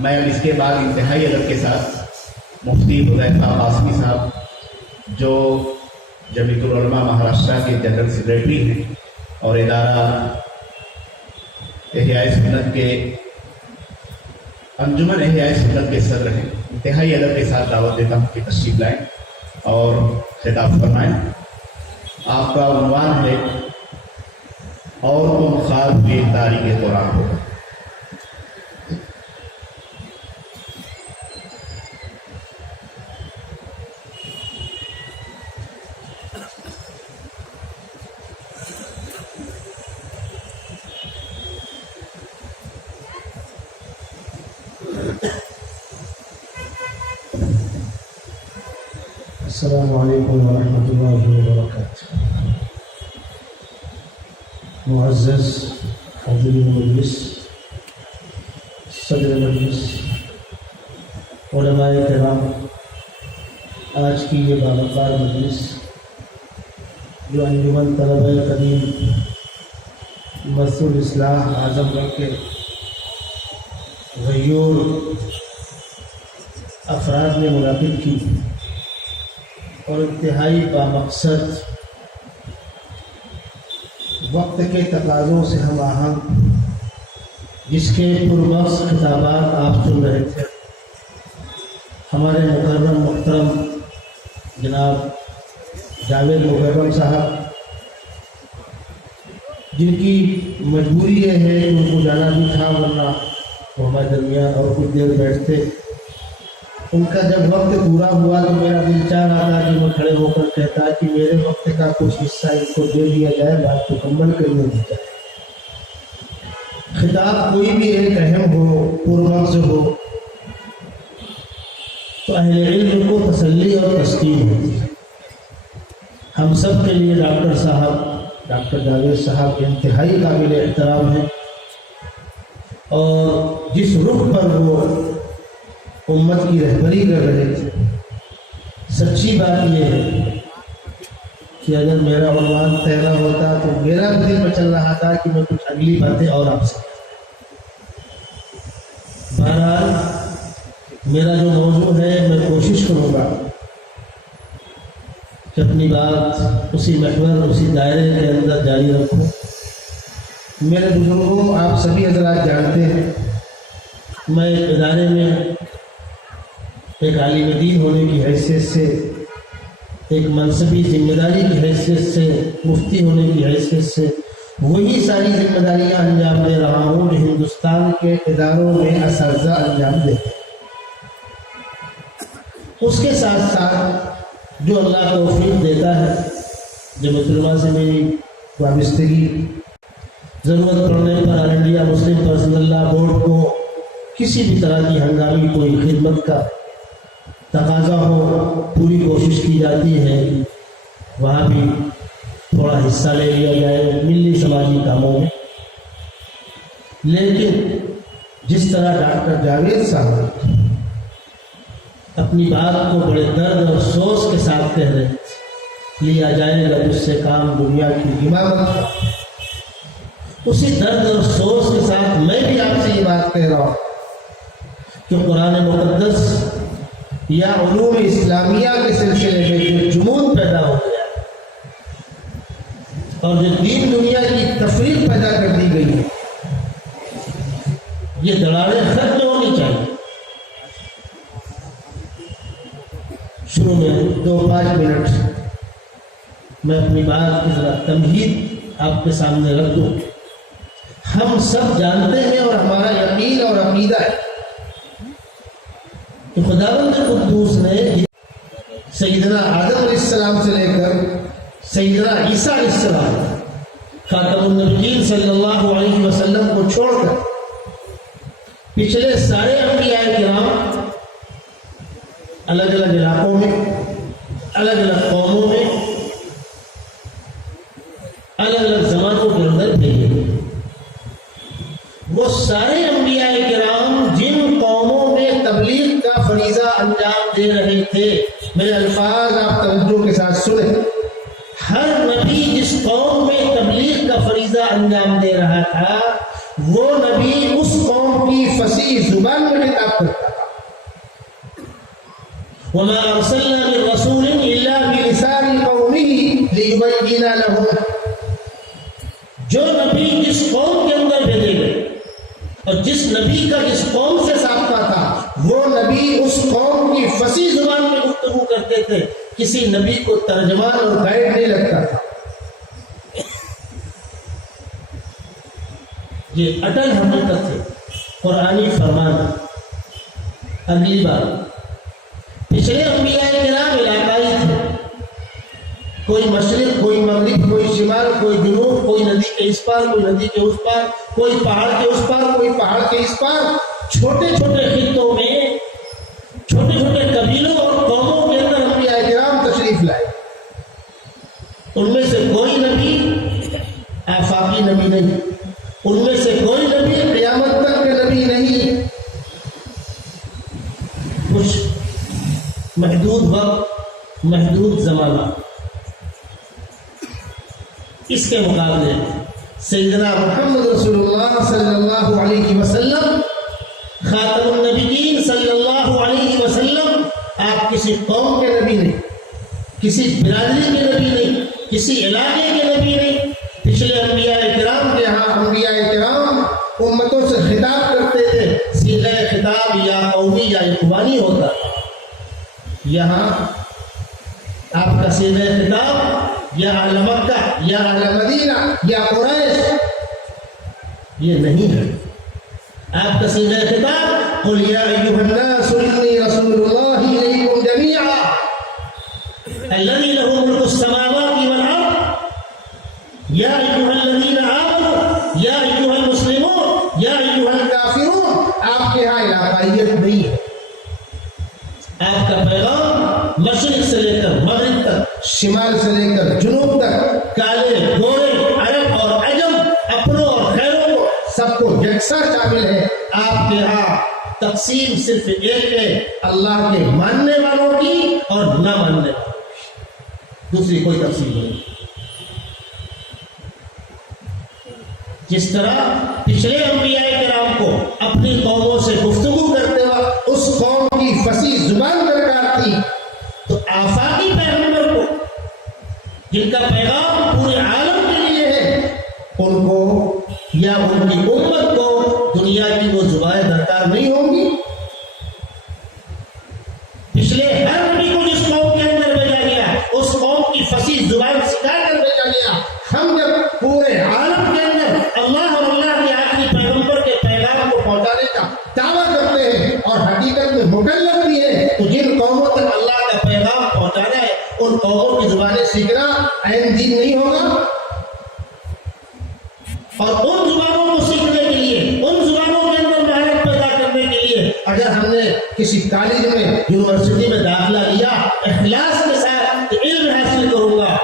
میں اب اس کے بعد انتہائی ادب کے ساتھ مفتی حذیفہ قاسمی صاحب جو جمعیت العلماء مہاراشٹر کے جنرل سیکریٹری ہیں اور ادارہ احیاء سنت کے انجمن احیاء سنت کے صدر ہیں، انتہائی ادب کے ساتھ دعوت دیتا ہوں کہ تشریف لائیں اور خطاب فرمائیں۔ آپ کا عنوان ہے اور تم خواب میں تاریخ قرآن ہو۔ السلام علیکم ورحمۃ اللہ وبرکاتہ۔ معزز حاضرین مجلس، صدر مجلس، علماء کرام، آج کی یہ باوقار مجلس جو انجمن طلبہ قدیم مسجد الاصلاح اعظم گڑھ کے غیور افراد نے منعقد کی اور انتہائی بامقصد وقت کے تقاضوں سے ہم آہنگ جس کے پرمغز خطابات آپ سن رہے تھے، ہمارے مکرم محترم جناب جاوید مکرم صاحب، جن کی مجبوری یہ ہے کہ ان کو جانا بھی تھا ورنہ وہ ہمارے درمیان اور کچھ دیر بیٹھتے، ان کا جب وقت پورا ہوا تو میرا دل چاہ رہا تھا کہ میں کھڑے ہو کر کہتا کہ میرے وقت کا کچھ حصہ ان کو دے دیا جائے، بات مکمل کرنے دی جائے۔ خطاب کوئی بھی ایک اہم ہو، پرمغز ہو، تو اہل علم کو تسلی اور تسکین ہوتی ہے۔ ہم سب کے لیے ڈاکٹر صاحب، ڈاکٹر جاوید صاحب کے انتہائی قابل احترام ہیں، اور جس رخ پر وہ امت کی رہبری کر رہے تھے، سچی بات یہ ہے کہ اگر میرا عنوان طے نہ ہوتا تو میرا بھی دل میں چل رہا تھا کہ میں کچھ اگلی باتیں اور آپ سے۔ بہرحال میرا جو موضوع ہے میں کوشش کروں گا کہ اپنی بات اسی محور، اسی دائرے کے اندر جاری رکھوں۔ میرے بزرگوں، آپ سبھی حضرات جانتے ہیں میں ادارے میں ایک عالم دین ہونے کی حیثیت سے، ایک منصبی ذمہ داری کی حیثیت سے، مفتی ہونے کی حیثیت سے وہی ساری ذمہ داریاں انجام دے رہا ہوں جو ہندوستان کے اداروں میں اساتذہ انجام دیتے ہیں۔ اس کے ساتھ ساتھ جو اللہ توفیق دیتا ہے، جب علماء سے میری وابستگی، ضرورت پڑنے پر آل انڈیا مسلم پرسنل لا بورڈ کو کسی بھی طرح کی ہنگامی کوئی خدمت کا تقاضا ہو، پوری کوشش کی جاتی ہے وہاں بھی تھوڑا حصہ لے لیا جائے ملی سماجی کاموں میں۔ لیکن جس طرح ڈاکٹر جاوید صاحب اپنی بات کو بڑے درد اور افسوس کے ساتھ کہہ رہے تھے، لیا جائے گا اس سے کام دنیا کی امامت، اسی درد اور افسوس کے ساتھ میں بھی آپ سے یہ بات کہہ رہا ہوں کہ قرآن مقدس یا علوم اسلامیہ کے سلسلے میں جو جمود پیدا ہو گیا اور جو دین دنیا کی تفریق پیدا کر دی گئی ہے، یہ دراڑیں ختم ہونی چاہیے۔ شروع میں 2-5 منٹ میں اپنی بات کی ذرا تمہید آپ کے سامنے رکھ دوں۔ ہم سب جانتے ہیں اور ہمارا یقین اور عقیدہ ہے کہ خداوند قدوس نے سیدنا آدم علیہ السلام سے لے کر سیدنا عیسیٰ علیہ السلام خاتم النبیین صلی اللہ علیہ وسلم کو چھوڑ کر پچھلے سارے انبیاء کرام الگ الگ علاقوں میں، الگ الگ قوموں میں، الگ الگ زمانوں کے اندر بھیجے۔ وہ سارے انبیاء کرام جن قوموں میں تبلیغ کا فریضہ انجام دے رہے تھے، میرے الفاظ آپ توجہ کے ساتھ سنیں، ہر نبی جس قوم میں تبلیغ کا فریضہ انجام دے رہا تھا وہ نبی اس قوم کی فصیح زبان میں خطاب کرتا تھا. وما ارسلنا من رسول الا بلسان قومه ليبين لهم. جو نبی جس قوم کے اندر بھیجے گئے اور جس نبی کا جس قوم سے سابقہ تھا وہ نبی اس قوم کی فصیح زبان میں گفتگو کرتے تھے. کسی نبی کو ترجمان اور گائیڈ نہیں لگتا تھا. یہ اٹل حقیقت ہے، قرآنی فرمان. اگلی بات، پچھلے انبیاء کرام علاقائی تھے. کوئی مشرق، کوئی مغرب، کوئی شمال، کوئی جنوب، کوئی ندی کے اس پار، کوئی ندی کے اس پار، کوئی پہاڑ کے اس پار، کوئی پہاڑ کے اس پار. چھوٹے چھوٹے خطوں میں چھوٹے چھوٹے قبیلوں اور قوموں کے اندر انبیاء کرام تشریف لائے. ان میں سے کوئی نبی آفاقی نبی نہیں، ان میں سے کوئی نبی قیامت تک کے نبی نہیں. کچھ محدود وقت، محدود زمانہ. اس کے مقابلے سیدنا محمد رسول اللہ صلی اللہ علیہ وسلم، خاتم النبیین صلی اللہ علیہ وسلم، آپ کسی قوم کے نبی نہیں، کسی برادری کے نبی نہیں، کسی علاقے کے نبی نہیں. پچھلے انبیاء کرام کے ہاں انبیاء کرام امتوں سے خطاب کرتے تھے. صیغہ خطاب یا قومی یا اخوانی ہوتا. یہاں آپ کا صیغہ خطاب یا اہل مکہ یا اہل مدینہ یا قریش یہ نہیں ہے. آپ کا صیغہ خطاب قل یا ایھا الناس انی رسول اللہ الیکم جمیعا الذی لہ ملک السماوات والارض یا ایھا الذین آمنوا یا ایھا المسلمون یا ایھا الکافرون. آپ کے یہاں علاقائیت نہیں ہے. آپ کا پیغام مشرق سے لے کر مغرب تک، شمال سے لے کر جنوب تک، کالے گورے، عرب اور عجم، اپنوں اور خیروں کو سب کو یکساں شامل ہے. آپ کے یہاں تقسیم صرف ایک ہے، اللہ کے ماننے والوں کی اور نہ ماننے والوں کی. دوسری کوئی تقسیم نہیں. جس طرح پچھلے انبیاء کرام کو اپنی قوموں سے گفتگو کرتے وقت اس قوم کی فصیح زبان درکار تھی، تو آفاقی پیغمبر کو جن کا پیغام پورے عالم کے لیے ہے، ان کو یا ان کی امت کو دنیا کی وہ زبانیں درکار نہیں ہوں گی. پچھلے ہر نبی کو جس قوم کے اندر بھیجا گیا اس قوم کی فصیح زبان سکھا کر بھیجا گیا. ہم جب پورے عالم کے اندر اللہ اور اللہ کے آخری پیغمبر کے پیغام کو پہنچانے کا دعویٰ کرتے ہیں اور حقیقت میں مکلف بھی ہے، تو جن قوموں تک اللہ کا پیغام پہنچانا ہے ان قوموں کی زبانیں سیکھنا عین دین نہیں ہوگا. اور ان زبانوں کو سیکھنے کے لیے، ان زبانوں کے اندر مہارت پیدا کرنے کے لیے اگر ہم نے کسی کالج میں، یونیورسٹی میں داخلہ لیا، اخلاص کے ساتھ علم حاصل کروں گا،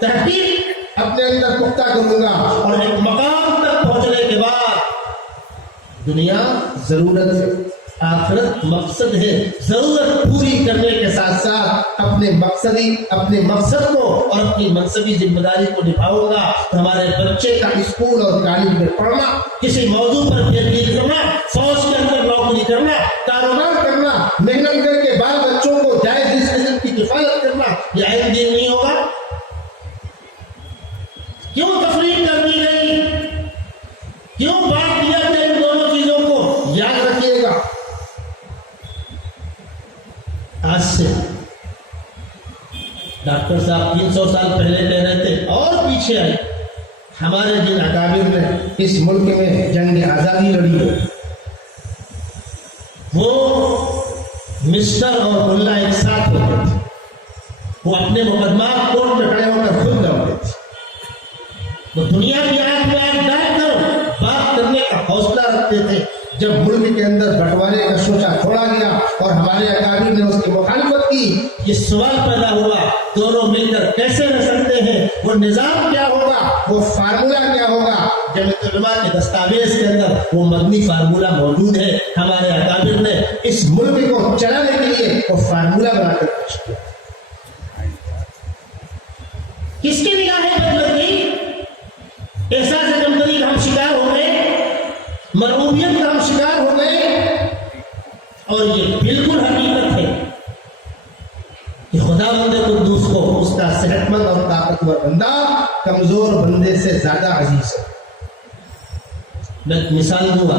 تحقیق اپنے اندر پختہ کروں گا، اور ایک مقام تک پہنچنے کے بعد دنیا ضرورت ہے، آخرت مقصد ہے. ضرورت پوری کرنے کے ساتھ ساتھ اپنے مقصد کو اور اپنی منصبی ذمہ داری کو نبھاؤں گا. ہمارے بچے کا اسکول اور کالج میں پڑھنا، کسی موضوع پر پی ایچ ڈی کرنا، فوج کے اندر نوکری کرنا، کاروبار کرنا، محنت کر کے بال بچوں کو جائز رزق کی کفالت کرنا، یہ عین دین نہیں ہوگا. کیوں تفریق کر دی گئی؟ کیوں بات کیا گیا؟ ان دونوں چیزوں کو یاد رکھیے گا. آج سے ڈاکٹر صاحب 300 سال پہلے کہہ رہے تھے اور پیچھے آئے. ہمارے جن اکابر نے اس ملک میں جنگ آزادی لڑی ہے، وہ مسٹر اور ملا ایک ساتھ ہوتے تھے. وہ اپنے مقدمات کورٹ میں کھڑے ہو کر خود لڑتے تھے. وہ دنیا کی آنکھ میں آنکھ ڈال کر بات کرنے کا حوصلہ رکھتے تھے. جب ملک کے اندر بٹوارے کا شوشہ چھوڑا گیا اور ہمارے اکابر نے اس کی مخالفت کی، یہ سوال پیدا ہوا دونوں مل کر کیسے رہ سکتے ہیں؟ وہ نظام کیا ہوگا؟ وہ فارمولا کیا ہوگا؟ جمعیت علماء کے دستاویز کے اندر وہ مدنی فارمولا موجود ہے. ہمارے اکابر نے اس ملک کو چلانے کے لیے وہ فارمولا بنا کر پیش کیا. کس کی نگاہیں بدل گئی؟ احساس کمتری کا ہم شکار ہو گئے. مرعوبیت کا ہم شکار ہو گئے، اور یہ بالکل حقیقت ہے کہ خداوند قدوس کو اس کا صحت مند اور طاقتور بندہ کمزور بندے سے زیادہ عزیز ہے۔ میں مثال دوں گا،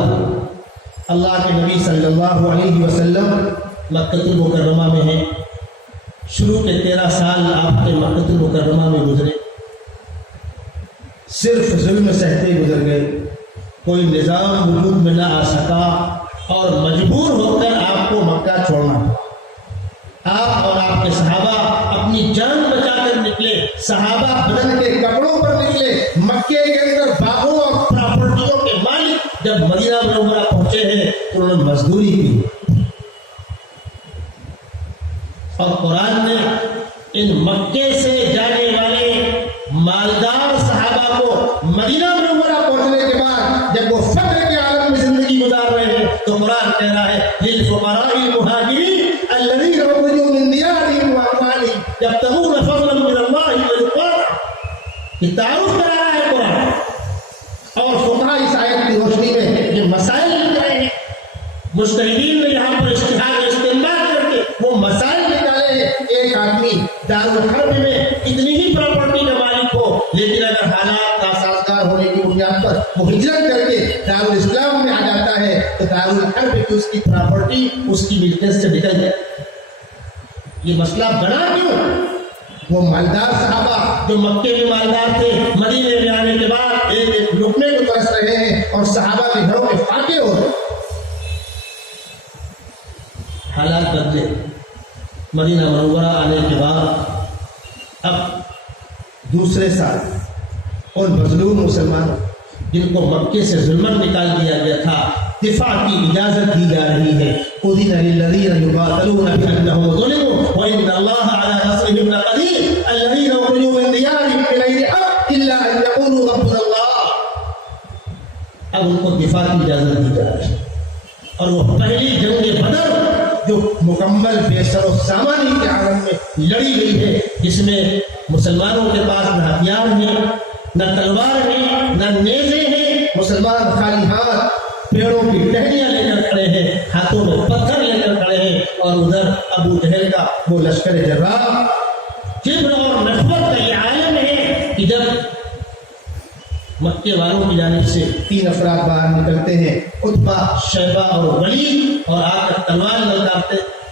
اللہ کے نبی صلی اللہ علیہ وسلم مکہ المکرمہ میں ہیں، شروع کے 13 سال آپ کے مکہ المکرمہ میں گزرے، صرف ظلم سہتے گزر گئے، کوئی نظام وجود میں نہ آ سکا اور مجبور ہو کر آپ کو مکہ چھوڑنا۔ آپ اور آپ کے صحابہ اپنی جان بچا کر نکلے، صحابہ بدن کے کپڑوں پر نکلے، مکے کے اندر باغوں اور پراپرٹیوں کے مالک جب مدینہ منورہ پہنچے ہیں تو انہوں نے مزدوری کی، اور قرآن نے ان مکے سے جانے والے مالدار صحابہ کو مدینہ منورہ پہنچنے کے بعد جب وہ فقر کے عالم میں زندگی گزار رہے ہیں تو قرآن کہہ رہا ہے للفقراء المہاجرین الذین اخرجوا من دیارہم واموالہم یبتغون فضلا من اللہ ورضوانا، یہ تعارف کرا رہا ہے قرآن، اور فقراء اس آیت کی روشنی میں یہ مسائل لکھ رہے ہیں۔ مجتہدین نے یہاں پر اجتہاد استعمال کر کے وہ مسائل نکالے ہیں۔ ایک آدمی دارالحرب میں اتنی ہی پراپرٹی کا مالک ہو، لیکن اگر حالات ناسازگار ہونے کی بنیاد پر وہ ہجرت کر کے دارالاسلام میں آ جاتا ہے تو دارالحرب کی اس کی پراپرٹی اس کی ملکیت سے نکل جائے۔ یہ مسئلہ بنا کیوں؟ وہ مالدار صحابہ جو مکے میں مالدار تھے، مدینے میں آنے کے بعد ایک ایک لقمے کو ترس رہے ہیں اور صحابہ کے گھروں میں فاقے ہو رہے۔ حالات بدلے، مدینہ منورہ آنے کے بعد اب دوسرے سال اور مظلوم مسلمانوں جن کو مکے سے ظلمن نکال دیا گیا تھا دفاع کی اجازت دی جا رہی ہے۔ اذن للذین یقاتلون بانہم ظلموا وان اللہ علی نصرہم لقدیر الذین اخرجوا من دیارہم بغیر حق الا ان یقولوا ربنا اللہ۔ اب ان کو دفاع کی اجازت دی جا رہی ہے، اور وہ پہلی جنگ بدر جو مکمل بے سر و سامانی کے عالم میں لڑی گئی ہے، جس میں مسلمانوں کے پاس نہ ہتھیار ہیں، نہ تلوار ہیں، نہ نیزے ہیں، مسلمان خالی ہاتھ پیڑوں کی ٹہنیاں لے کر کھڑے ہیں، ہاتھوں میں پتھر لے کر کھڑے ہیں، اور ادھر ابو جہل کا وہ لشکر جراح، کبر اور نفرت کا یہ عالم ہے کہ جب مکے والوں کی جانب سے 3 افراد باہر نکلتے ہیں، عتبہ، شیبہ اور ولید، اور آ کر تلوار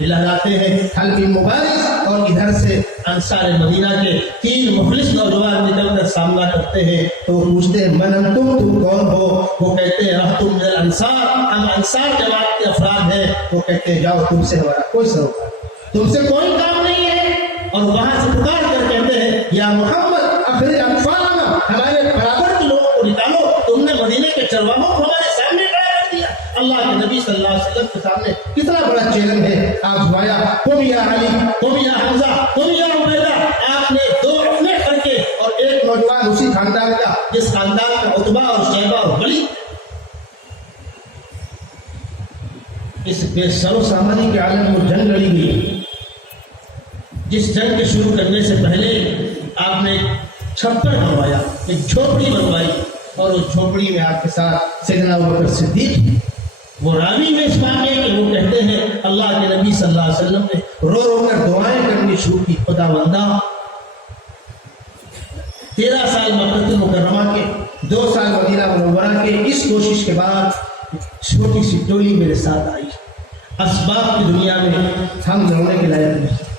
لہراتے ہیں حلب مبارز، اور ادھر سے انصار مدینہ کے 3 مخلص نوجوان نکل کر سامنا کرتے ہیں تو وہ پوچھتے ہیں من انتم، تم کون ہو؟ وہ کہتے ہیں رہتم من الانصار، ہم انصار جماعت کے افراد ہیں۔ وہ کہتے ہیں جاؤ، تم سے ہمارا کوئی سروکار، تم سے کوئی کام نہیں ہے، اور وہاں سے پکار کر کہتے ہیں یا محمد اخرج اطفالنا، ہمارے برابر کے لوگوں کو نکالو، تم نے مدینے کے چرواہوں کو ہمارے سامنے کھڑا کر دیا۔ اللہ کے نبی صلی اللہ علیہ وسلم کے سامنے کتنا بڑا چیلنج ہے۔ آپ دعایا قم یا علی، قم یا حمزہ، قم یا عبیدہ، آپ نے 2 اپنے کر کے، اور ایک نوجوان اسی خاندان کا جس خاندان کا عتبہ اور شیبہ اور ولید، اس بے سر و سامانی کے عالم میں جنگ لڑی گئی، جس جنگ کے شروع کرنے سے پہلے آپ نے ایک چھپر بنوایا، ایک جھوپڑی بنوائی، اور اس جھوپڑی میں آپ کے ساتھ سیدنا ابوبکر صدیق، وہ راوی میں اس واقعے کے وہ کہتے ہیں اللہ کے نبی صلی اللہ علیہ وسلم نے رو رو کر دعائیں کرنی شروع کی، خدا بندہ 13 سال مکہ المکرمہ کے، 2 سال مدینہ منورہ کے، اس کوشش کے بعد چھوٹی سی ٹولی میرے ساتھ آئی، اسباب کی دنیا میں ہم لڑنے کے لائق نہیں،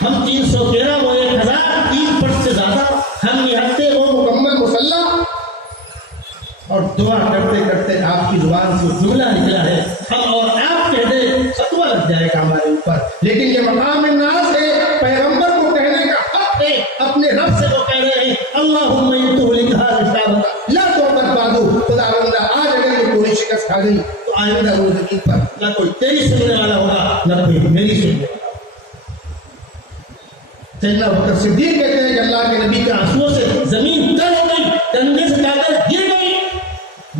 ہم 313 وہ 1003 فٹ سے زیادہ، ہم نہتے وہ مکمل مسلح، اور دعا کرتے کرتے آپ کی زبان سے جملہ نکلا ہے، ہم اور آپ کہہ دیں فتویٰ لگ جائے گا ہمارے اوپر، لیکن یہ مقام ناز ہے، پیغمبر کو کہنے کا حق ہے، اپنے رب سے وہ کہہ رہے ہیں اللہم ان تہلک هذه الدعوة لا تعبد بعد، خدا بندہ آج اگر یہ کوئی شکست کھا گئی تو آئندہ روز زمین پر نہ کوئی تیری سننے والا ہوگا نہ کوئی میری سننے والا۔ سیدنا ابوبکر صدیق کہتے ہیں کہ اللہ کے نبی کے آنسوؤں سے زمین تر ہو گئی، کندھے سے چادر گر گئی،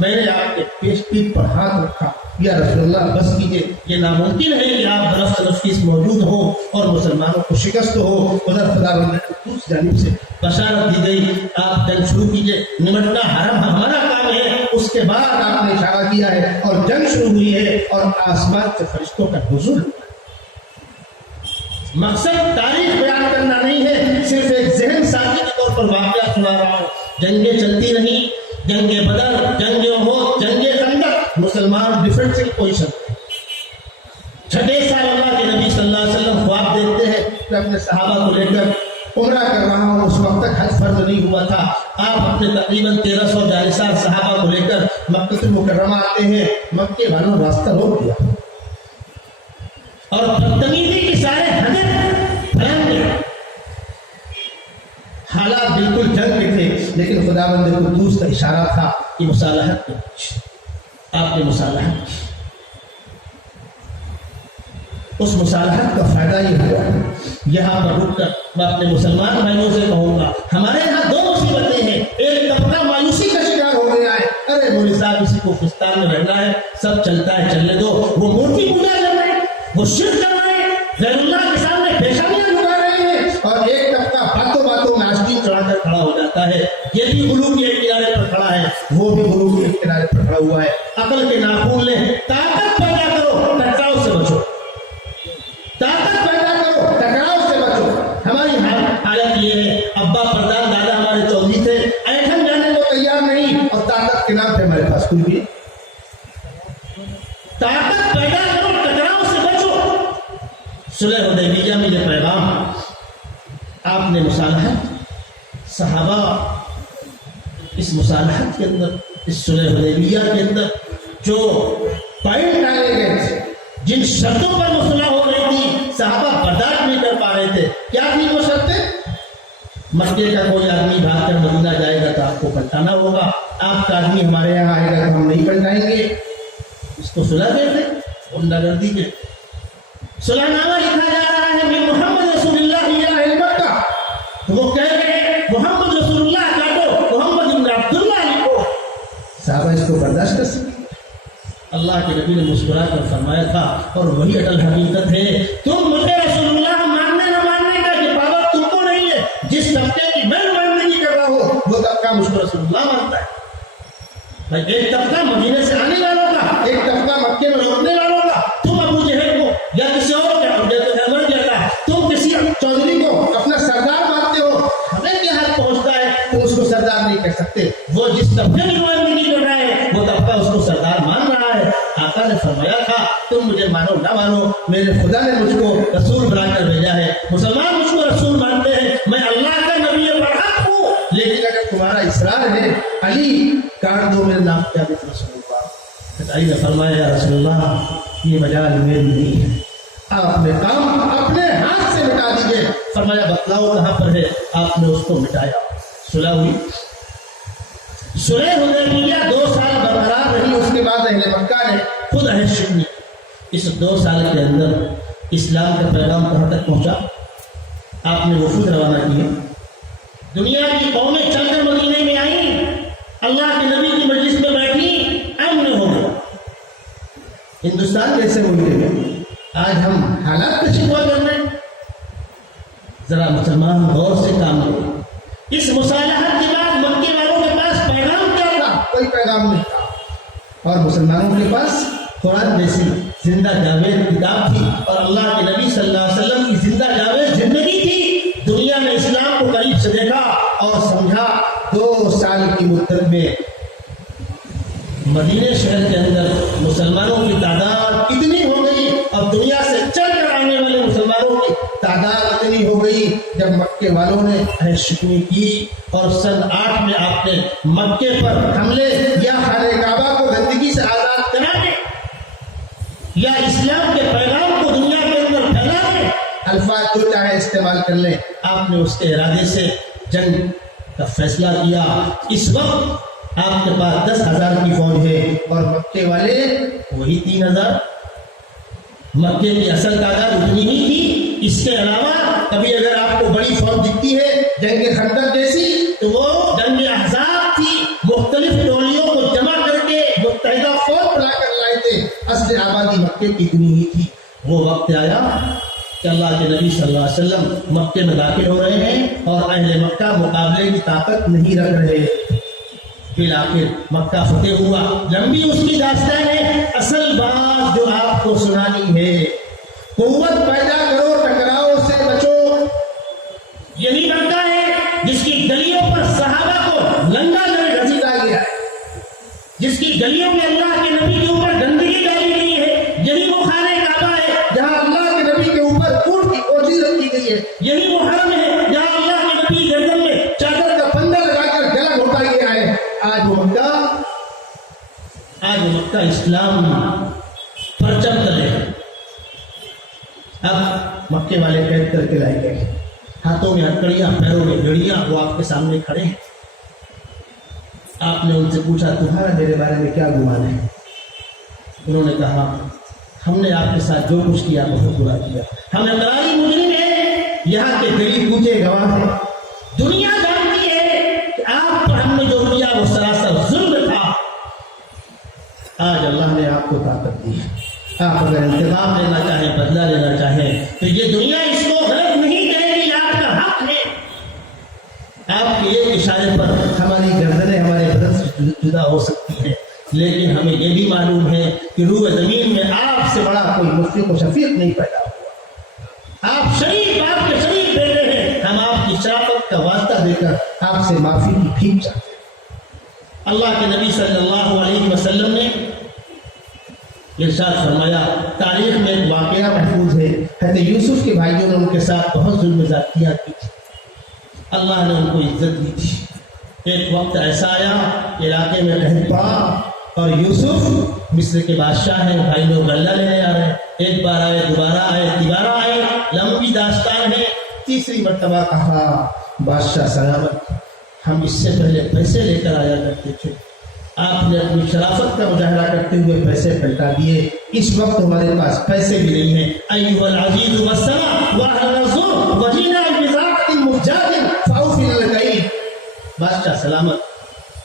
میں نے آپ کے پیش پیٹ پر ہاتھ رکھا، یا رسول اللہ بس کیجئے، یہ ناممکن ہے کہ آپ برف نفیس موجود ہو اور مسلمانوں کو شکست ہو۔ ادھر خدا کی جانب سے بشارت دی گئی، آپ جنگ شروع کیجئے، نمٹنا حرم ہمارا کام ہے، اس کے بعد آپ نے اشارہ کیا ہے اور جنگ شروع ہوئی ہے اور آسمان سے فرشتوں کا نزول ہوا ہے۔ مقصد تاریخ بیان کرنا نہیں ہے، صرف ایک ذہن سازی کے طور پر واقعہ سنا رہا ہوں۔ جنگیں چلتی رہی، جنگ بدر، جنگ احد، جنگ خندق، مسلمان ڈیفینسنگ پوزیشن۔ چھٹے سال اللہ کے نبی صلی اللہ علیہ وسلم خواب دیکھتے ہیں کہ اپنے صحابہ کو لے کر عمرہ کر رہا ہوں۔ اس وقت تک حج فرض نہیں ہوا تھا۔ آپ اپنے تقریباً 1300 جالسار صحابہ کو لے کر مکہ المکرمہ آتے ہیں۔ مکے والوں راستہ روک دیا اور بدتمیزی کے سارے حدث پھیل گئے۔ حالات بالکل جنگ کے تھے، لیکن خداوند قدوس کا اشارہ تھا کہ مصالحت کرو۔ آپ نے مصالحت کی۔ اس مصالحت کا فائدہ یہ ہوا، یہاں پر رک کر میں اپنے مسلمان بھائیوں سے کہوں گا، ہمارے یہاں دو مصیبتیں ہیں۔ ایک طبقہ مایوسی کا شکار ہو گیا ہے، ارے مولوی صاحب اسی کو پاکستان میں رہنا ہے، سب چلتا ہے چلنے دو۔ وہ مورتی پوجا کر رہے ہیں، وہ شرک کر رہے ہیں، غیر اللہ کے سامنے پیشانیاں جھکا رہے ہیں، اور ایک طبقہ باتوں باتوں میں آستین چڑھا کر کھڑا ہو جاتا ہے۔ یہ بھی غلو کے ایک کنارے پر کھڑا ہے، وہ بھی غلو کے ایک کنارے پر کھڑا ہوا ہے۔ عقل کے ناخون لیں، طاقت پیدا کرو، ٹکراؤ سے بچو، طاقت پیدا کرو، ٹکراؤ سے بچو۔ ہماری حالت یہ ہے، ابا پردان دادا ہمارے چودھری تھے، ایٹھن جانے کو تیار نہیں، اور طاقت کے نام پہ ہمارے پاس کوئی بھی۔ طاقت پیدا کرو، ٹکراؤ سے بچو۔ صلح حدیبیہ میں یہ پیغام آپ نے مصالحت، صحابہ اس مصالحت کے اندر، اس صلح حدیبیہ کے اندر جو پوائنٹ ڈالے گئے تھے، جن شرطوں پر وہ صلح ہو رہی تھی، صحابہ برداشت نہیں کر پا رہے تھے۔ کیا تھی وہ شرطیں؟ مکے کا کوئی آدمی بھاگ کر مدینہ جائے گا تو آپ کو پلٹانا ہوگا، آپ کا آدمی ہمارے یہاں آئے گا تو ہم نہیں پلٹائیں گے۔ اس کو صلح کہتے ہیں، غنڈہ گردی کے۔ صلح نامہ لکھا جا رہا ہے من محمد رسول اللہ یا اہل مکہ، تو وہ کہہ رہے محمد رسول اللہ کاٹو، محمد بن عبداللہ لکھو۔ صحابہ اس کو برداشت کر سکتے؟ اللہ کے نبی نے مسکرا کر فرمایا تھا، اور وہی اٹل حقیقت ہے، تم مجھے رسول اللہ ماننے نہ ماننے کا یہ پابند تم کو نہیں ہے۔ جس طبقے کی میں نمائندگی کر رہا ہوں وہ طبقہ مجھ کو رسول اللہ مانتا ہے۔ بھائی ایک طبقہ مدینے سے آنے والوں کا، ایک طبقہ مکے میں روکنے والوں کا۔ تم ابو جہل کو یا کسی اور کو مر جاتا ہے، تم کسی چودھری کو اپنا سردار مانتے ہو، ہمیں کیا حد پہنچتا ہے، تم اس کو سردار نہیں کہہ سکتے۔ وہ جس طبقے کی نمائندگی کر رہا ہے وہ طبقہ اس کو سردار مان رہا ہے۔ آقا نے فرمایا تھا تم مجھے مانو نہ مانو، میرے خدا نے مجھ کو رسول بنا کر بھیجا ہے۔ مسلمان مجھ کو رسول مانتے ہیں، میں اللہ کا نبی برحق ہوں، لیکن اگر تمہارا اصرار ہے علی کاٹ دو میرے نام کیا رسول اللہ۔ علی نے فرمایا یا رسول اللہ یہ مجال میری نہیں ہے، آپ اپنے کام اپنے ہاتھ سے مٹا دیجیے۔ فرمایا بتلاؤ کہاں پر ہے، آپ نے اس کو مٹایا، صلح ہوئی۔ صلح حدیبیہ 2 سال برقرار رہی، اس کے بعد اہل مکہ نے خود عہد شکنی۔ اس 2 سال کے اندر اسلام کا پیغام کہاں تک پہنچا؟ آپ نے وفود روانہ کیے، دنیا کی قومیں چل کر مدینے میں آئیں، اللہ کے نبی کی مجلس میں بیٹھی، امن ہو گیا۔ ہندوستان جیسے ملک میں آج ہم حالات کا شکوہ کر رہے ہیں، ذرا مسلمان غور سے کام کریں۔ اس مصالحت کے بعد مکے والوں کے پاس پیغام کیا تھا؟ کوئی پیغام نہیں تھا، اور مسلمانوں کے پاس قرآن جیسی زندہ جاوید کتاب تھی، اور اللہ کے نبی صلی اللہ علیہ وسلم کی زندہ جاوید زندگی تھی۔ دنیا نے اسلام کو قریب سے دیکھا اور سمجھا۔ 2 سال کی مدت میں مدینہ شہر کے اندر مسلمانوں کی تعداد اتنی ہو گئی، اور دنیا سے چل کر آنے والے مسلمانوں کی تعداد اتنی ہو گئی، جب مکے والوں نے عہد شکنی کی، اور سن 8 میں آپ نے مکے پر حملے یا خانہ کعبہ کو گندگی سے آزاد کرا کے یا اسلام کے پیغام کو دنیا کے اندر پھیلا کے، الفاظ جو چاہے استعمال کر لیں، آپ نے اس کے ارادے سے جنگ کا فیصلہ کیا۔ اس وقت آپ کے پاس 10,000 کی فوج ہے، اور مکے والے وہی 3,000۔ مکے کی اصل تعداد اتنی ہی تھی۔ اس کے علاوہ کبھی اگر آپ کو بڑی فوج دکھتی ہے جنگ خندق جیسی، تو وہ جنگ احزاب تھی، مختلف ٹولیوں کو جمع کر کے متحدہ فوج بنا کر لائے تھے۔ اصل آبادی مکے کی اتنی ہی تھی۔ وہ وقت آیا کہ اللہ کے نبی صلی اللہ علیہ وسلم مکے میں داخل ہو رہے ہیں، اور اہل مکہ مقابلے کی طاقت نہیں رکھ رہے۔ بالآخر مکہ فتح ہوا. لمبی اس کی داستان ہے. اصل بات جو آپ کو سنانی ہے، قوت پیدا کرو، ٹکراؤ سے بچو. یہی مکہ ہے جس کی گلیوں پر صحابہ کو لنگا میں گھسیٹا گیا ہے، جس کی گلیوں میں اللہ کے نبی کے اوپر گندگی ڈالی گئی ہے. یہی وہ خانہ کعبہ ہے جہاں اللہ کے نبی کے اوپر اونٹ کی اوجی رکھی گئی ہے. یہی وہ حرم ہے جہاں اللہ کے نبی گردن میں چادر کا پندہ لگا کر گلا گھوٹا گیا ہے. آج وہ مکہ اسلام پرچم تلے. اب مکے والے قید کر کے لائے گئے، ہاتھوں میں ہتکڑیاں، پیروں میں گھڑیاں. وہ آپ کے سامنے کھڑے ہیں. آپ نے ان سے پوچھا تمہارا میرے بارے میں کیا گمان ہے؟ انہوں نے کہا ہم نے آپ کے ساتھ جو کچھ کیا بہت برا کیا. ہم اقراری مجرم ہیں، یہاں کے گلی کوچے گواہ ہیں. دنیا جانتی ہے کہ آپ پر ہم نے جو کیا وہ سراسر ظلم تھا. آج اللہ نے آپ کو طاقت دی ہے. آپ اگر انتقام لینا چاہیں، بدلہ لینا چاہیں تو یہ دنیا اس کو غلط نہیں کہے گی. آپ کا حق ہے. آپ کے ایک اشارے پر ہماری گردنیں ہمارے بدن سے جدا ہو سکتی ہیں، لیکن ہمیں یہ بھی معلوم ہے کہ روح زمین میں آپ سے بڑا کوئی مشفق و شفیق نہیں پیدا ہوا. آپ شریف، آپ کے شریف بیٹے ہیں. ہم آپ کی شرافت کا واسطہ دے کر آپ سے معافی کی بھیک چاہتے ہیں. اللہ کے نبی صلی اللہ علیہ وسلم نے ارشاد فرمایا، تاریخ میں ایک واقعہ محفوظ ہے. حضرت یوسف کے بھائیوں نے ان کے ساتھ بہت ظلم زیادتیاں کی تھی. اللہ نے ان کو عزت دی تھی. ایک وقت ایسا آیا علاقے میں قحط پڑا اور یوسف مصر کے بادشاہ ہیں، بھائی لوگ غلہ لینے آ رہے ہیں. ایک بار آئے، دوبارہ آئے، تیبارہ آئے. لمبی داستان ہے. تیسری مرتبہ کہا بادشاہ سلامت، ہم اس سے پہلے پیسے لے کر آیا کرتے تھے، آپ نے اپنی شرافت کا مظاہرہ کرتے ہوئے پیسے پلٹا دیے. اس وقت ہمارے پاس پیسے بھی نہیں ہیں. ایھا العزیز مسنا واهل الظلم وجینا بذات مفجات فاوفی الکیل. بادشاہ سلامت،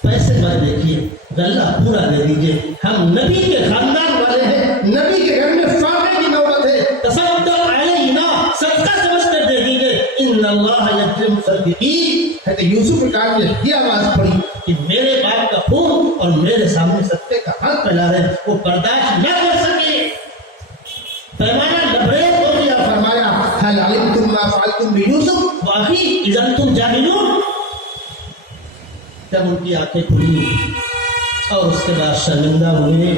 پیسے مت دیکھیے، غلہ پورا دے دیجیے. ہم نبی کے خاندان والے ہیں، نبی کے گھر میں فاقے کی نوبت ہے. تصدق علینا، صدقہ سمجھ کر دے دیجیے. ان اللہ یجزی المصدقین. حضرت یوسف کے کان میں یہ آواز پڑی کہ میرے باپ کا خون اور میرے سامنے صدقے کا حق پھیلا رہے، وہ برداشت نہ کر سکے. پیمانہ لبریز ہو گیا. فرمایا هل علمتم ما فعلتم بيوسف واخي اذا انتم جاهلون. جب ان کی آنکھیں کھلی اور اس کے بعد شرمندہ ہوئے،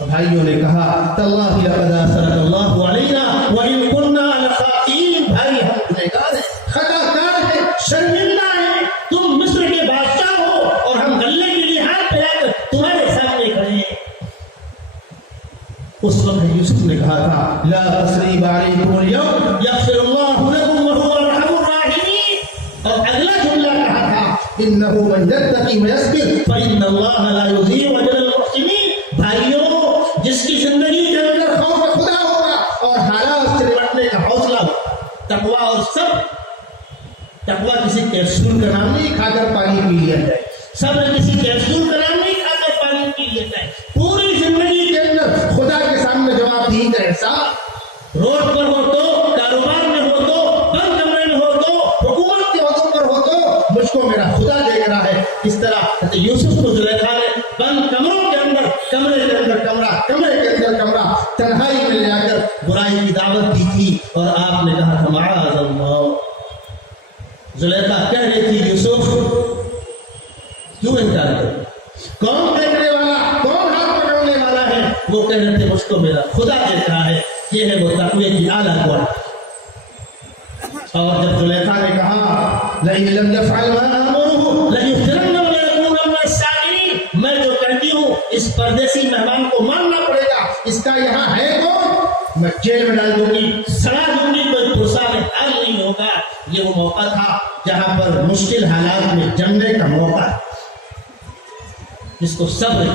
بھائیوں نے کہا تاللہ لقد آثرنا اللہ علینا وان كنا لخاطئین. بھائی ہم گنہگار ہیں، خطا کار ہیں، شرمندہ ہیں. تم مصر کے بادشاہ ہو اور ہم غلے کے لیے ہاتھ پھیلا کر تمہارے سامنے کھڑے ہیں. اس وقت یوسف نے کہا تھا لا تثریب علیکم اليوم یغفر اللہ لکم وهو ارحم الراحمین. اور اگلا جملہ کہا تھا انہ من یتقی ویصبر فان اللہ لا یضیع اجر المحسنین. بھائیوں، جس کی زندگی کے اندر خوف خدا ہوگا اور حالات سے نمٹنے کا حوصلہ ہوگا، تقویٰ اور صبر. تقویٰ کسی کیپسول کا نام نہیں کھا کر پانی پی لیا جائے، صبر کسی کیپسول کا نام نہیں کھا کر پانی پی لیا جائے. پوری زندگی کے اندر خدا کے سامنے جواب دہی کا احساس، روڈ پر ہو تو، کاروبار میں ہو تو، بند کمرے میں ہو تو، حکومت کے عہدوں پر ہو تو مجھ کو میرا خدا دیکھ رہا ہے. اس طرح یوسف کو زلیخا نے بند کمروں کے اندر، کمرے کے اندر کمرہ، کمرے کے اندر کمرہ، تنہائی میں لے جا کر برائی کی دعوت دی تھی. اور آپ نے کہا تھا معاذ اللہ. زلیخا کہہ رہی تھی یوسف کیوں انکار کرے، کون دیکھنے والا، کون ہاتھ پکڑنے والا ہے؟ وہ کہہ رہے تھے مجھ کو میرا خدا دیکھ رہا ہے. یہ ہے وہ تقوی کی اعلیٰ کوالٹی. اور جب زلیخا نے کہا لئن لم يفعل ما آمره ليغفرن وليكون من الساغرين، میں جو کہتی ہوں اس پردیسی مہمان کو ماننا پڑے گا. اس کا یہاں ہے کون؟ میں جیل میں ڈال دوں گی، سڑا دوں گی، کوئی پرسا میں حل نہیں ہوگا. یہ وہ موقع تھا جہاں پر مشکل حالات میں جمنے کا موقع، جس کو صبر.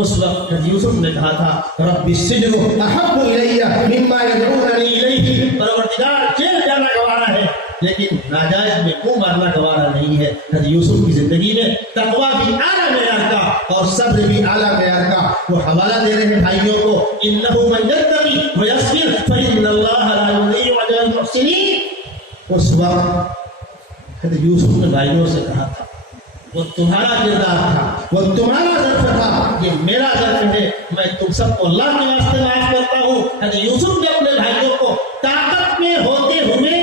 اس وقت یوسف نے کہا تھا رب السجن احب الی مما یدعوننی الیہ. پروردگار جیل جانا گوارا ہے لیکن ناجائز میں منہ مارنا گوارا نہیں ہے. حضرت یوسف کی زندگی میں تقویٰ بھی اعلیٰ معیار کا اور صبر بھی اعلیٰ معیار کا. وہ حوالہ دے رہے ہیں بھائیوں کو انہ من یتقی ویصبر فان اللہ لا یضیع اجر المحسنین. اس وقت حضرت یوسف نے بھائیوں سے کہا تھا وہ تمہارا کردار تھا، وہ تمہارا ظرف تھا، یہ میرا ظرف ہے، میں تم سب کو اللہ کے واسطے معاف کرتا ہوں۔ حضرت یوسف نے اپنے بھائیوں کو طاقت میں ہوتے ہوئے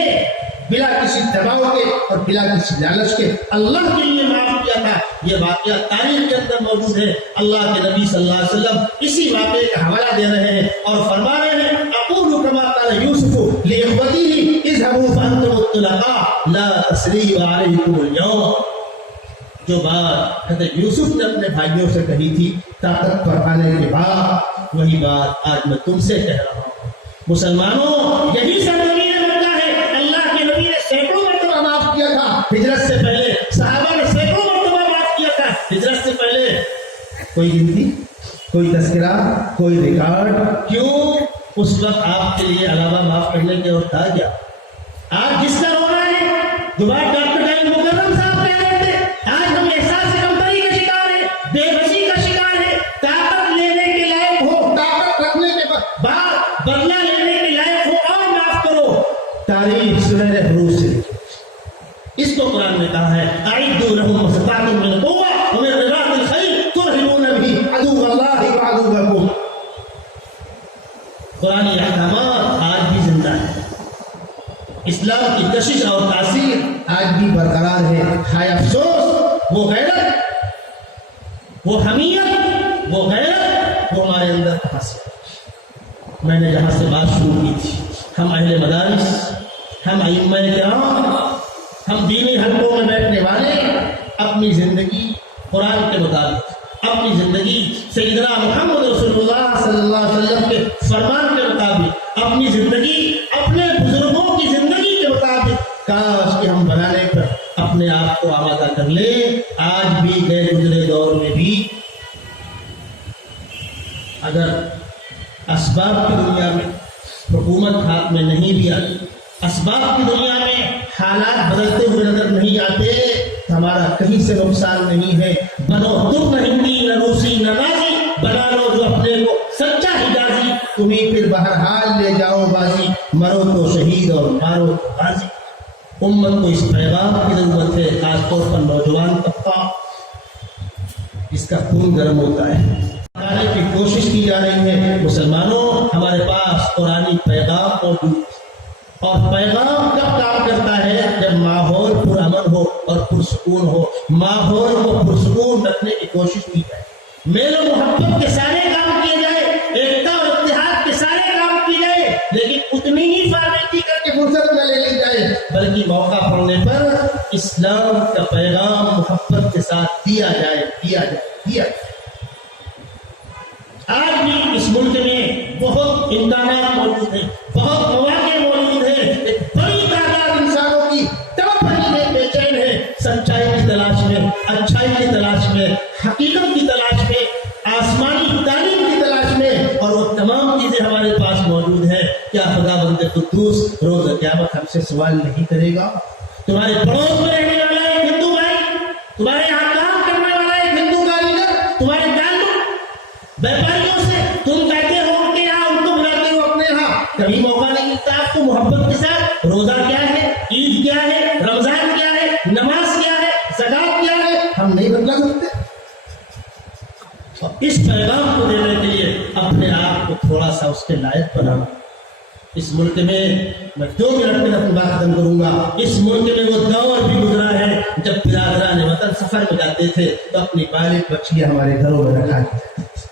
بلا کسی دباؤ کے اور بلا کسی لالچ کے اللہ کے لیے معاف کیا تھا۔ یہ واقعہ تاریخ کے اندر موجود ہے۔ اللہ کے نبی صلی اللہ علیہ وسلم اسی واقعے کا حوالہ دے رہے ہیں اور فرما رہے ہیں اقول کما قال یوسف لاخوته اذهبوا فانتم الطلقاء لا تثریب علیکم اليوم۔ جو بات حضرت یوسف نے اپنے بھائیوں سے کہی تھی طاقت پر آنے کے بعد، وہی بات آج میں تم سے کہہ رہا ہوں۔ مسلمانوں، یہی سرزمین مکہ ہے۔ اللہ کے نبی نے سینکڑوں مرتبہ معاف کیا تھا ہجرت سے پہلے، صحابہ نے سینکڑوں مرتبہ معاف کیا تھا ہجرت سے پہلے۔ کوئی گنتی، کوئی تذکرہ، کوئی ریکارڈ؟ کیوں؟ اس وقت آپ کے لیے علاوہ معاف کرنے کے اور تھا کیا؟ آج جس کا رونا ہے، دوبارہ ڈاکٹر ڈائن مکرم صاحب کہہ رہے تھے، آج ہم احساس کمتری کا شکار ہیں، بے بسی کا شکار ہیں۔ طاقت لینے کے لائق ہو، طاقت رکھنے کے بعد بدلہ لینے کے لائق ہو اور معاف کرو۔ تاریخ سنہرے حروف سے اس کو قرآن نے کہا ہے اعدوا لهم ما استطعتم من قوة ومن رباط الخيل ترهبون به عدو الله وعدوكم۔ قرآن احکامات آج بھی زندہ ہے، اسلام کی کشش اور تاثیر آج بھی برقرار ہے۔ ہائے افسوس، وہ غیرت، وہ حمیت، وہ غیرت وہ ہمارے اندر کہاں سے؟ میں نے جہاں سے بات شروع کی تھی، ہم اہل مدارس، ہم ائمہ کرام، ہم دینی حلقوں میں بیٹھنے والے اپنی زندگی قرآن کے مطابق، اپنی زندگی سیدنا محمد رسول اللہ صلی اللہ علیہ وسلم کے فرمان کے مطابق، اپنی زندگی اپنے بزرگوں کی زندگی کے مطابق کاش کہ ہم بنانے پر اپنے آپ کو آمادہ کر لیں۔ آج بھی غیر گزرے دور میں بھی اگر اسباب کی دنیا میں حکومت ہاتھ میں نہیں بھی آتی، اسباب کی دنیا میں حالات بدلتے ہوئے نظر نہیں آتے، ہمارا کہیں سے نقصان نہیں ہے۔ بنو تم نہ ہندی نہ روسی نہ نازی، بنا لو جو اپنے کو سچا حجازی، تمہیں پھر بہرحال لے جاؤ بازی، مرو تو شہید اور مارو تو غازی۔ امت کو اس پیغام کی ضرورت ہے، خاص طور پر نوجوان طبقہ اس کا خون گرم ہوتا ہے، بتانے کی کوشش کی جا رہی ہے۔ مسلمانوں، ہمارے پاس قرآنی پیغام موجود ہے، اور پیغام کب کام کرتا ہے؟ جب ماحول پرامن ہو اور پرسکون ہو، ماحول کو پرسکون رکھنے کی کوشش کی جائے، میل و محبت کے سارے کام کیے جائے، ایکتا اور اتحاد کے سارے کام کیے جائے، لیکن اتنی ہی فارمیلٹی کر کے فرصت نہ لے لی جائے، بلکہ موقع پڑنے پر اسلام کا پیغام محبت کے ساتھ دیا جائے۔ آج بھی اس ملک میں بہت امکانات موجود ہیں، بہت مواقع موجود ہیں، ایک بڑی تعداد انسانوں کی تڑپ رہی ہے، بے چین ہے، سچائی کی تلاش میں، اچھائی کی تلاش میں، حقیقت کی تلاش میں، آسمانی تعلیم کی تلاش میں، اور وہ تمام چیزیں ہمارے پاس موجود ہیں۔ کیا خدا بند قدوس روز قیامت ہم سے سوال نہیں کرے گا؟ تمہارے پڑوس میں رہنے والا ایک ہندو بھائی، تمہارے یہاں کام کرنے والا ایک ہندو کاریگر، تمہارے تعلق بیپاریوں سے، تم کہتے ہو ان کے یہاں، ان کو بلاتے ہو اپنے یہاں، کبھی موقع نہیں ملتا آپ کو محبت کے ساتھ؟ روزہ کیا ہے، عید کیا ہے، رمضان کیا ہے، نماز کیا ہے، زکات کیا ہے، ہم نہیں بدلا سکتے۔ اس پیغام کو دینے کے لیے اپنے آپ کو تھوڑا سا اس کے لائق بنانا۔ اس ملک میں 2 منٹ میں اپنی بات ختم کروں گا، اس ملک میں وہ دور بھی گزرا ہے جب برادران وطن سفر میں جاتے تھے تو اپنی بالغ بچیاں ہمارے گھروں میں رکھا دیتے تھے،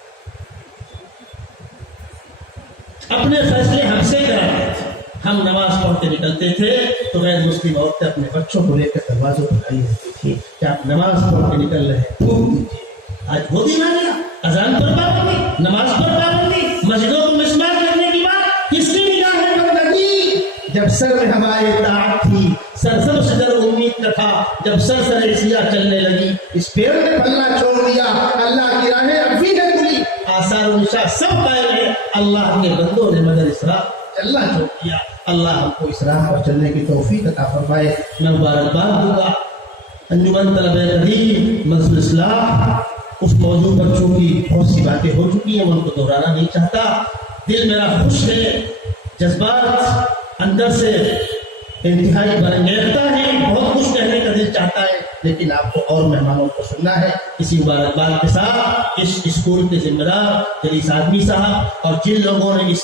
اپنے فیصلے ہم سے کراتے تھے۔ ہم نماز پڑھ کے نکلتے تھے تو غیر مسلم عورتیں اپنے بچوں کو لے کر دروازوں پر کھڑی ہوتی تھی کہ آپ نماز پڑھ کے نکل رہے ہیں، پھونک دیجیے۔ آج وہ دن آ گیا، اذان پر پابندی، نماز پر پابندی، مسجدوں کو مسمار کرنے کی بات، کس کی نگاہ ہے بندگی؟ جب سر میں ہماری اطاعت تھی، سر در امید کا تھا، جب سر سیاہ چلنے لگی، اس پیڑ نے پھلنا چھوڑ دیا، اللہ کی راہیں اب بھی ہے کھلی، آثار و نشاں سب قائم ہے، اللہ کے بندوں نے مگر اسراف چلنا چھوڑ دیا۔ اللہ ہم کو اسراف پر چلنے کی توفیق عطا فرمائے۔ میں مبارکباد دوں گا انجمن طلبہ کریم منصور اصلاح، اس موضوع پر چونکہ بہت سی باتیں ہو چکی ہیں، میں ان کو دہرانا نہیں چاہتا۔ دل میرا خوش ہے، جذبات اندر سے انتہائی برانگیختہ ہے، بہت کچھ کہنے کا دل چاہتا ہے، لیکن آپ کو اور مہمانوں کو سننا ہے۔ اسی مبارکباد کے ساتھ اس اسکول کے ذمہ دار جلیس آدمی صاحب اور جن لوگوں نے اس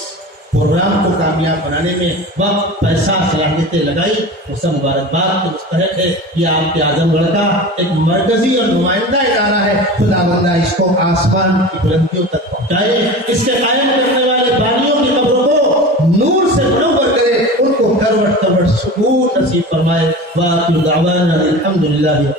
پروگرام کو کامیاب بنانے میں وقت، پیسہ، صلاحیتیں لگائی، وہ سب مبارکباد کے مستحق ہے۔ یہ آپ کے اعظم گڑھ کا ایک مرکزی اور نمائندہ ادارہ ہے، خدا بندہ اس کو آسمان کی بلندیوں تک پہنچائے، اس کے قائم کرنے والے بانیوں کی قبروں کو نور سے منور کرے، ان کو کروٹ کروٹ سکون نصیب فرمائے۔ وآخر دعوانا الحمدللہ۔